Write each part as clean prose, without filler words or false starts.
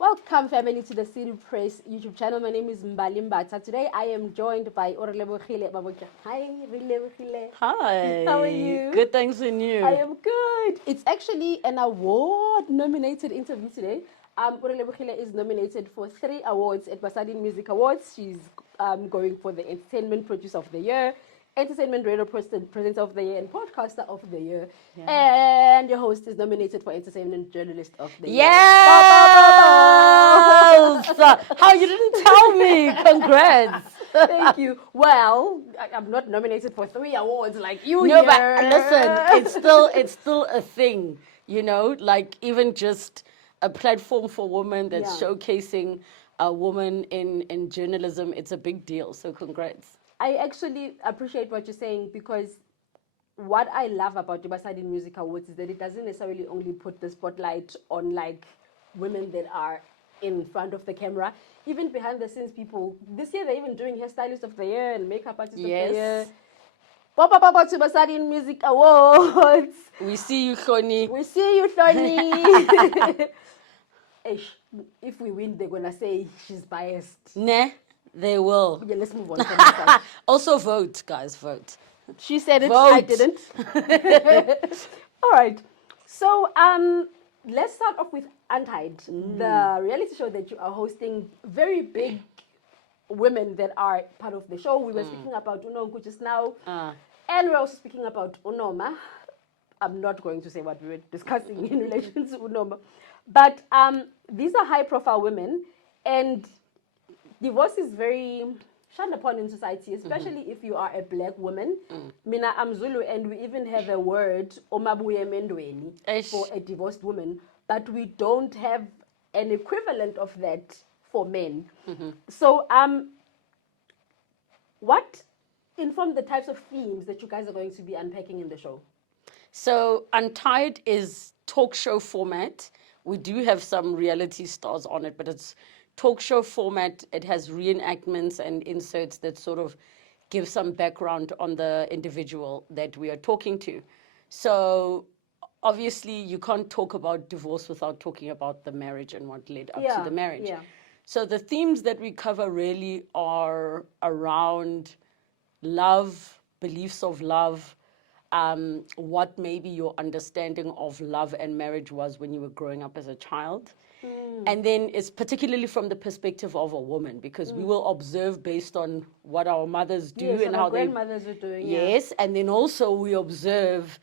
Welcome, family, to the City Press YouTube channel. My name is Mbalimbatha. Today, I am joined by Relebogile Mabotja. Hi, Relebogile. Hi. How are you? Good, thanks, and you? I am good. It's actually an award-nominated interview today. Relebogile is nominated for 3 awards at Basadin Music Awards. She's going for the Entertainment Producer of the Year, Entertainment Radio Presenter of the Year, and Podcaster of the Year. Yeah. And your host is nominated for Entertainment Journalist of the Year. Yes! How you didn't tell me? Congrats. Thank you. Well, I'm not nominated for 3 awards like you. No, here. but listen, it's still a thing, like even just a platform for women that's showcasing a woman in journalism. It's a big deal. So congrats. I actually appreciate what you're saying, because what I love about the Basadin Music Awards is that it doesn't necessarily only put the spotlight on like women that are in front of the camera. Even behind the scenes people, this year they're even doing hairstylist of the year and makeup artist of the year. Papa to Basadin Music Awards. We see you, Shoni. We see you, Shoni. If we win, they're gonna say she's biased. Nah, they will. Yeah, let's move on. From this side. Also vote, guys, vote. She said it, Vote. I didn't. All right. So let's start off with Untied, the reality show that you are hosting. Very big women that are part of the show. We were speaking about Unonku just now. And we're also speaking about Unoma. I'm not going to say what we were discussing in relation to Unoma. But these are high-profile women, and divorce is very shunned upon in society, especially if you are a black woman. Mina, I'm Zulu, and we even have a word, Omabuye Mendweni, for a divorced woman, but we don't have an equivalent of that for men. So, what informed the types of themes that you guys are going to be unpacking in the show? So, Untied is talk show format. We do have some reality stars on it, but it's talk show format. It has reenactments and inserts that sort of give some background on the individual that we are talking to. So obviously you can't talk about divorce without talking about the marriage and what led up to the marriage. So the themes that we cover really are around love, beliefs of love, what maybe your understanding of love and marriage was when you were growing up as a child. And then it's particularly from the perspective of a woman, because we will observe based on what our mothers do and how grandmothers are doing. Yes, and then also we observe,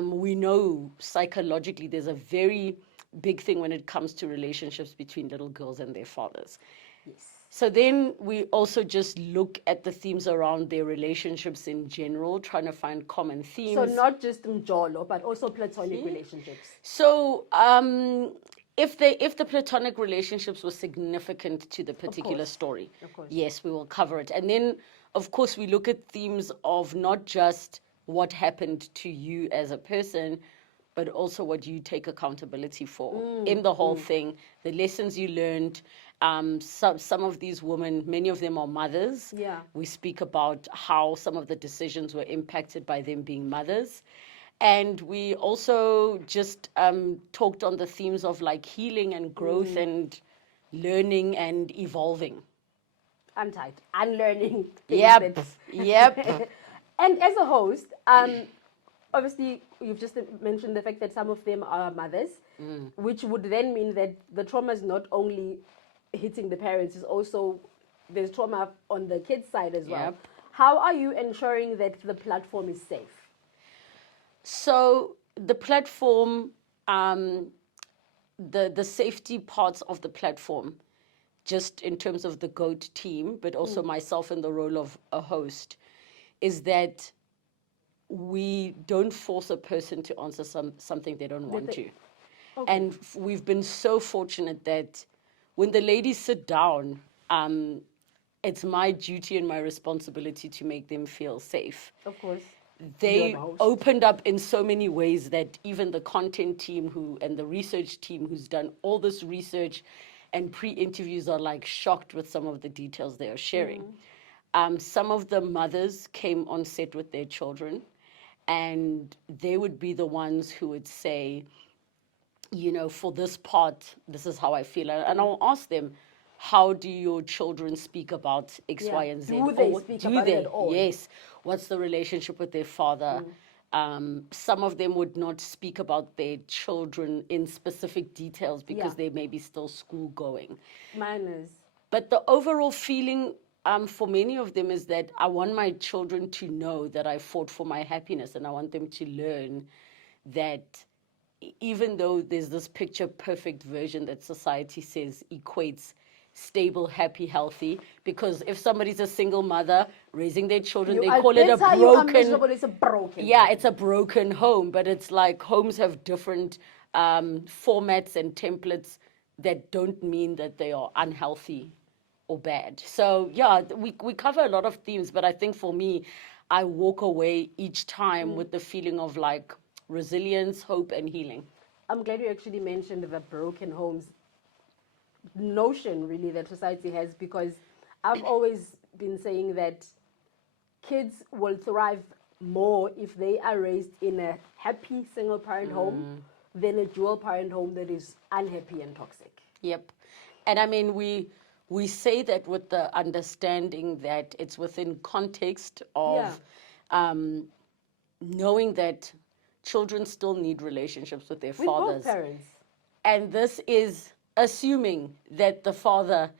we know psychologically there's a very big thing when it comes to relationships between little girls and their fathers. Yes. So then we also just look at the themes around their relationships in general, trying to find common themes. So not just mjolo, but also platonic relationships. So if the platonic relationships were significant to the particular story, yes, we will cover it. And then, of course, we look at themes of not just what happened to you as a person, but also what you take accountability for in the whole thing, the lessons you learned. Some of these women, many of them are mothers. Yeah. We speak about how some of the decisions were impacted by them being mothers. And we also just talked on the themes of like healing and growth and learning and evolving. Untied, unlearning. Yep. And as a host, obviously you've just mentioned the fact that some of them are mothers, which would then mean that the trauma is not only hitting the parents, is also there's trauma on the kids' side as well. How are you ensuring that the platform is safe? So the platform, the safety parts of the platform, just in terms of the GOAT team, but also myself in the role of a host, is that we don't force a person to answer something they don't want to. And we've been so fortunate that when the ladies sit down, it's my duty and my responsibility to make them feel safe. Of course. They opened up in so many ways that even the content team and the research team who's done all this research and pre-interviews are like shocked with some of the details they are sharing. Some of the mothers came on set with their children, and they would be the ones who would say, for this part, this is how I feel. And I'll ask them, how do your children speak about X, Yeah. Y, and Z? Do they speak about it at all? Yes. What's the relationship with their father? Some of them would not speak about their children in specific details because Yeah. they may be still school going. Manners. But the overall feeling for many of them is that I want my children to know that I fought for my happiness, and I want them to learn that even though there's this picture perfect version that society says equates stable, happy, healthy, because if somebody's a single mother raising their children, they call it a You are broken. miserable. It's a broken. Yeah, it's a broken home, but it's like homes have different formats and templates that don't mean that they are unhealthy or bad. So yeah, we cover a lot of themes, but I think for me, I walk away each time with the feeling of like resilience, hope, and healing. I'm glad you actually mentioned the broken homes notion, really, that society has, because I've always been saying that kids will thrive more if they are raised in a happy single parent home than a dual parent home that is unhappy and toxic. Yep. And I mean, we say that with the understanding that it's within context of knowing that children still need relationships with their With fathers. both parents. And this is assuming that the father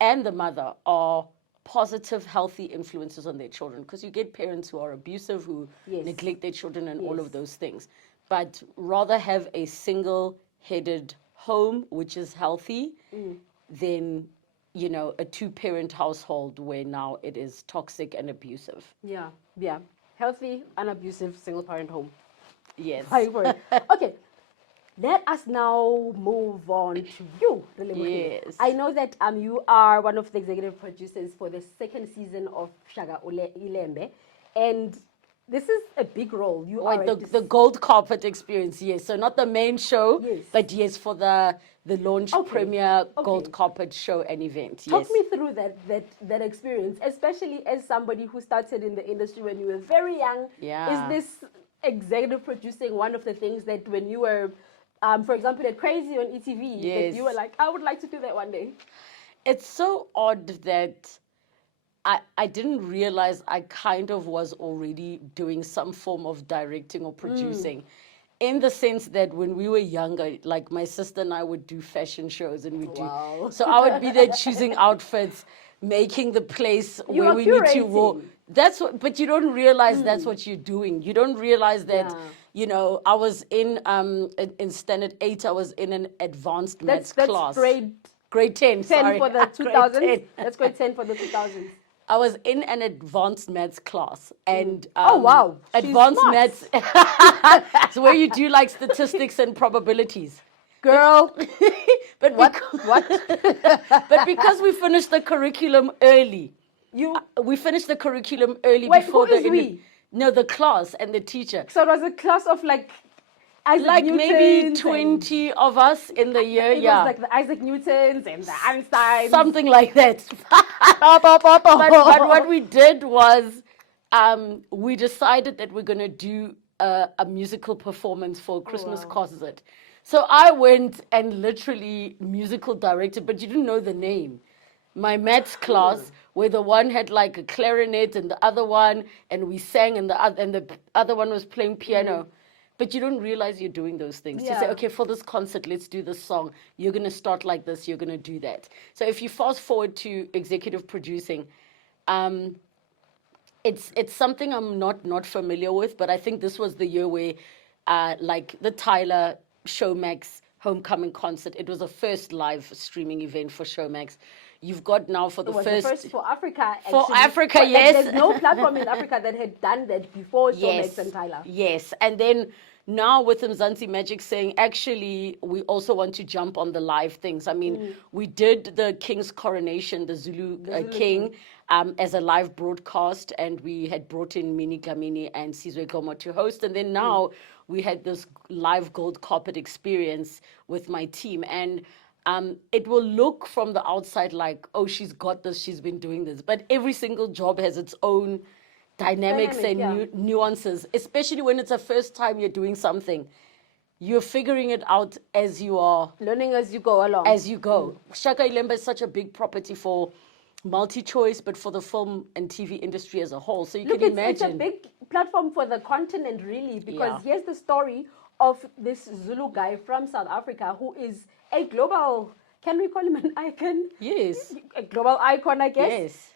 and the mother are positive, healthy influences on their children. Because you get parents who are abusive, who neglect their children, and all of those things. But rather have a single-headed home, which is healthy, than, a two-parent household where now it is toxic and abusive. Yeah, yeah. Healthy, unabusive, single parent home. Yes. Okay, let us now move on to you, Relebogile. Yes. I know that you are one of the executive producers for the second season of Shaka iLembe, and this is a big role. You are The gold carpet experience, yes. So not the main show, Yes. but yes, for the launch premiere gold carpet show and event. Talk Yes. me through that experience, especially as somebody who started in the industry when you were very young. Yeah. Is this executive producing one of the things that when you were, for example, at Crazy on ETV, that Yes. you were like, I would like to do that one day? It's so odd that I didn't realize I kind of was already doing some form of directing or producing. In the sense that when we were younger, like my sister and I would do fashion shows and we Wow. do. So I would be there choosing outfits, making the place You where are we need to curating. walk. That's what, but you don't realize that's what you're doing. You don't realize that, I was in standard 8, I was in an advanced maths class. Grade 10, 10 sorry. for the Grade 2000s. 10. That's grade 10 for the 2000s. I was in an advanced maths class, and Oh, wow. She's advanced smart. maths. So where you do like statistics and probabilities, Girl. but What? but because we finished the curriculum early, we finished the curriculum early Wait, before who is we? No, the class and the teacher. So it was a class of like Isaac Like Newtons maybe and- 20 of us in the year, It was like the Isaac Newtons and the Einsteins. something like that. But what we did was we decided that we're going to do a musical performance for Christmas concert. So I went and literally musical directed, but you didn't know the name. My maths class, where the one had like a clarinet and the other one, and we sang, and the other one was playing piano. But you don't realize you're doing those things. You say, okay, for this concert, let's do this song. You're going to start like this. You're going to do that. So if you fast forward to executive producing, it's something I'm not familiar with. But I think this was the year where, like the Tyler Showmax Homecoming concert, it was the first live streaming event for Showmax. You've got now for the It was first... the first for Africa. Actually. For Africa, Like, yes. There's no platform in Africa that had done that before Showmax and Tyler. Yes, and then now with Mzansi Magic saying, actually, we also want to jump on the live things. I mean, we did the King's coronation, the Zulu King, as a live broadcast, and we had brought in Mini Gamini and Sizwe Goma to host, and then now we had this live gold carpet experience with my team, and it will look from the outside like, oh, she's got this, she's been doing this. But every single job has its own dynamics and nuances, especially when it's the first time you're doing something. you're figuring it out as you are, Learning as you go along. as you go. Shaka iLembe is such a big property for multi-choice, but for the film and TV industry as a whole. So you Look, can it's a imagine. big platform for the continent, really, because Yeah. here's the story of this Zulu guy from South Africa who is a global, can we call him an icon? Yes. A global icon, I guess. Yes.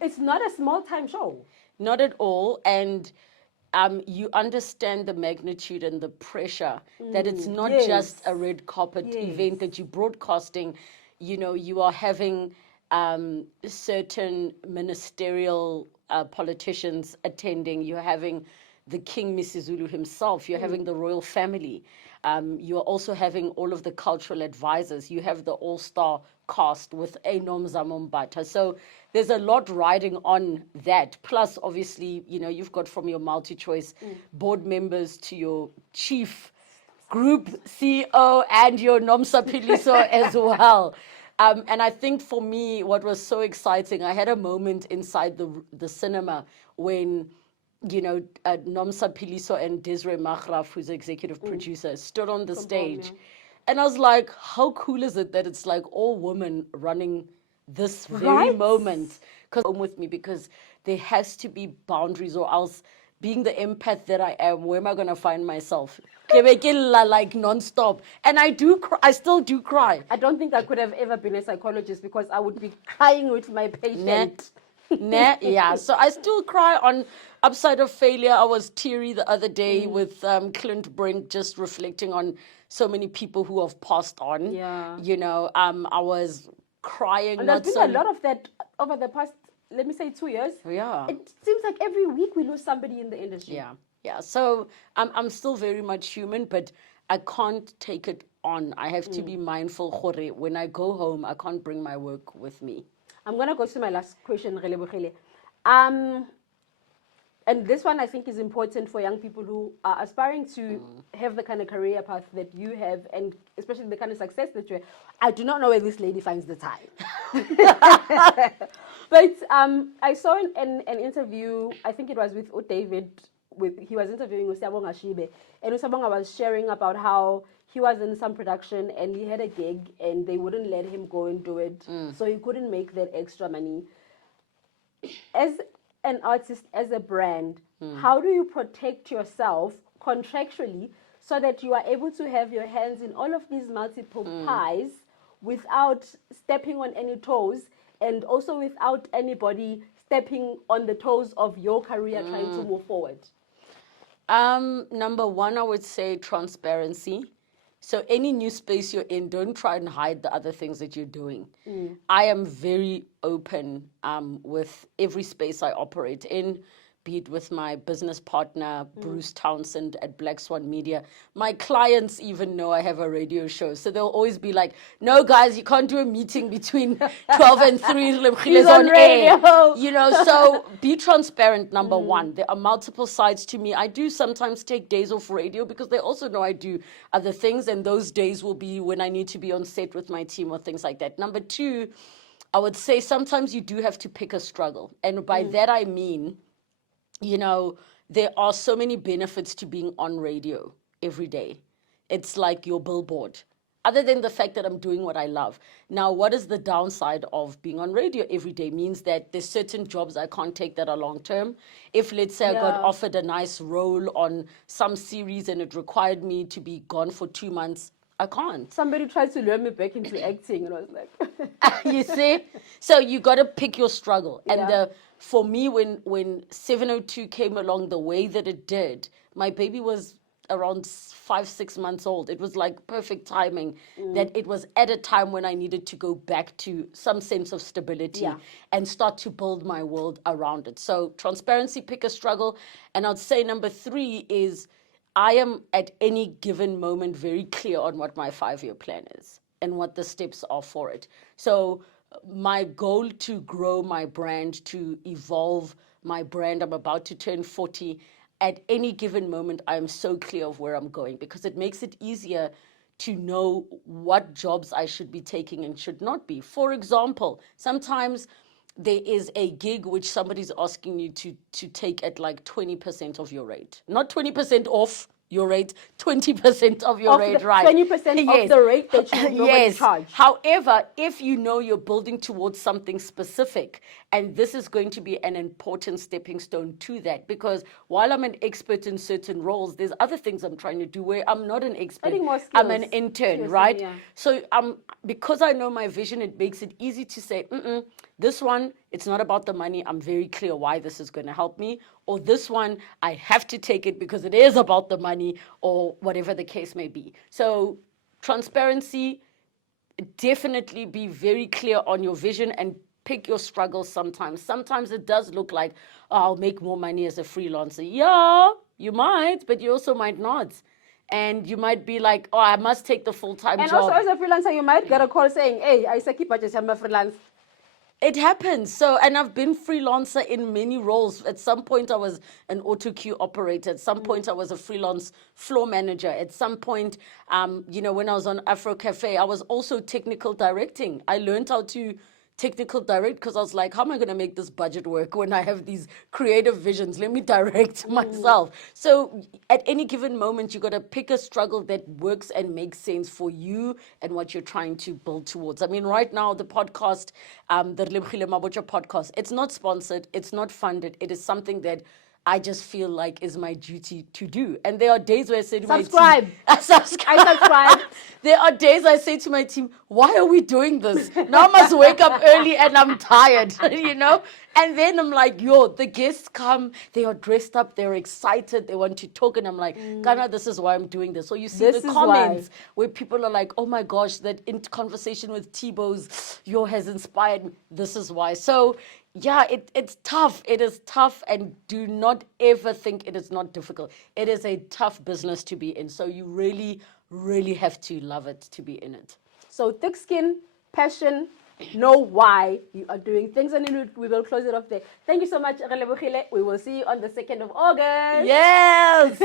It's not a small time show. Not at all. And you understand the magnitude and the pressure that it's not yes. just a red carpet Yes. event that you're broadcasting. You know, you are having certain ministerial politicians attending. You're having the King Misizulu himself. You're having the royal family. You're also having all of the cultural advisors. You have the all-star cast with Nomza Mabotja. So there's a lot riding on that. Plus, obviously, you know, you've got from your multi-choice board members to your chief group CEO and your Nomsa Piliso as well. And I think for me, what was so exciting, I had a moment inside the cinema when, you know, Nomsa Piliso and Desiree Maghraf, who's the executive producer, stood on the stage. And I was like, how cool is it that it's like all women running this very Right? moment? Because with me, because there has to be boundaries, or else being the empath that I am, where am I going to find myself? Like nonstop. And I do cry, I still do cry. I don't think I could have ever been a psychologist because I would be crying with my patient. Yeah. So I still cry on Upside of Failure. I was teary the other day with Clint Brink, just reflecting on so many people who have passed on. Yeah. You know, I was crying. And there's been a lot of that over the past, let me say, 2 years. Yeah. It seems like every week we lose somebody in the industry. Yeah. Yeah. So I'm still very much human, but I can't take it on. I have to be mindful. When I go home, I can't bring my work with me. I'm going to go to my last question, Relebogile. And this one I think is important for young people who are aspiring to have the kind of career path that you have, and especially the kind of success that you have. I do not know where this lady finds the time. But I saw an interview, I think it was with David, he was interviewing Usabonga Shibe, and Usabonga was sharing about how he was in some production and he had a gig and they wouldn't let him go and do it, so he couldn't make that extra money. As an artist, as a brand, how do you protect yourself contractually so that you are able to have your hands in all of these multiple pies without stepping on any toes, and also without anybody stepping on the toes of your career trying to move forward? Number one, I would say transparency. So any new space you're in, don't try and hide the other things that you're doing. I am very open with every space I operate in, be it with my business partner, Bruce Townsend at Black Swan Media. My clients even know I have a radio show. So they'll always be like, no, guys, you can't do a meeting between 12 and 3. He's on air. radio. You know, so be transparent, number one. There are multiple sides to me. I do sometimes take days off radio because they also know I do other things. And those days will be when I need to be on set with my team or things like that. Number two, I would say sometimes you do have to pick a struggle. And by that, I mean, you know, there are so many benefits to being on radio every day. It's like your billboard. Other than the fact that I'm doing what I love. Now, what is the downside of being on radio every day? Means that there's certain jobs I can't take that are long term. If, let's say, I got offered a nice role on some series and it required me to be gone for 2 months, I can't. Somebody tried to lure me back into acting, and I was like... You see? So you got to pick your struggle. And for me, when 702 came along the way that it did, my baby was around 5-6 months old. It was like perfect timing that it was at a time when I needed to go back to some sense of stability and start to build my world around it. So transparency, pick a struggle. And I'd say number 3 is I am at any given moment very clear on what my 5-year plan is and what the steps are for it. So my goal to grow my brand, to evolve my brand, I'm about to turn 40. At any given moment, I'm so clear of where I'm going because it makes it easier to know what jobs I should be taking and should not be. For example, sometimes there is a gig which somebody's asking you to take at like 20% of your rate. Not 20% off your rate, 20% of your Of rate, the right? 20% of the rate that you would normally charge. However, if you know you're building towards something specific, and this is going to be an important stepping stone to that, because while I'm an expert in certain roles, there's other things I'm trying to do where I'm not an expert. Adding more I'm an skills intern, to your right? CV, yeah. So because I know my vision, it makes it easy to say, this one, it's not about the money. I'm very clear why this is going to help me. Or this one, I have to take it because it is about the money, or whatever the case may be. So transparency, definitely be very clear on your vision and pick your struggles sometimes. Sometimes it does look like, oh, I'll make more money as a freelancer. Yeah, you might, but you also might not. And you might be like, oh, I must take the full-time And job. also, as a freelancer, you might get a call saying, hey, I keep budget, I'm a freelance. It happens. So, and I've been freelancer in many roles. At some point, I was an auto queue operator. At some point, I was a freelance floor manager. At some point, when I was on Afro Cafe, I was also technical directing. I learned how to technical direct because I was like, how am I going to make this budget work when I have these creative visions? Let me direct myself. So at any given moment, you got to pick a struggle that works and makes sense for you and what you're trying to build towards. I mean, right now, the podcast, the Relebogile Mabotja podcast, it's not sponsored, it's not funded. It is something that I just feel like is my duty to do. And there are days where I say to my team, I subscribe. There are days I say to my team, why are we doing this? Now I must wake up early and I'm tired, And then I'm like, the guests come, they are dressed up, they're excited, they want to talk. And I'm like, Ghana, this is why I'm doing this. So you see the comments where people are like, oh my gosh, that conversation with T-Bows, has inspired me. This is why. So yeah, it's tough. It is tough, and do not ever think it is not difficult. It is a tough business to be in. So you really, really have to love it to be in it. So thick skin, passion, know why you are doing things, and then we will close it off there. Thank you so much, Relebogile. We will see you on the 2nd of August. Yes.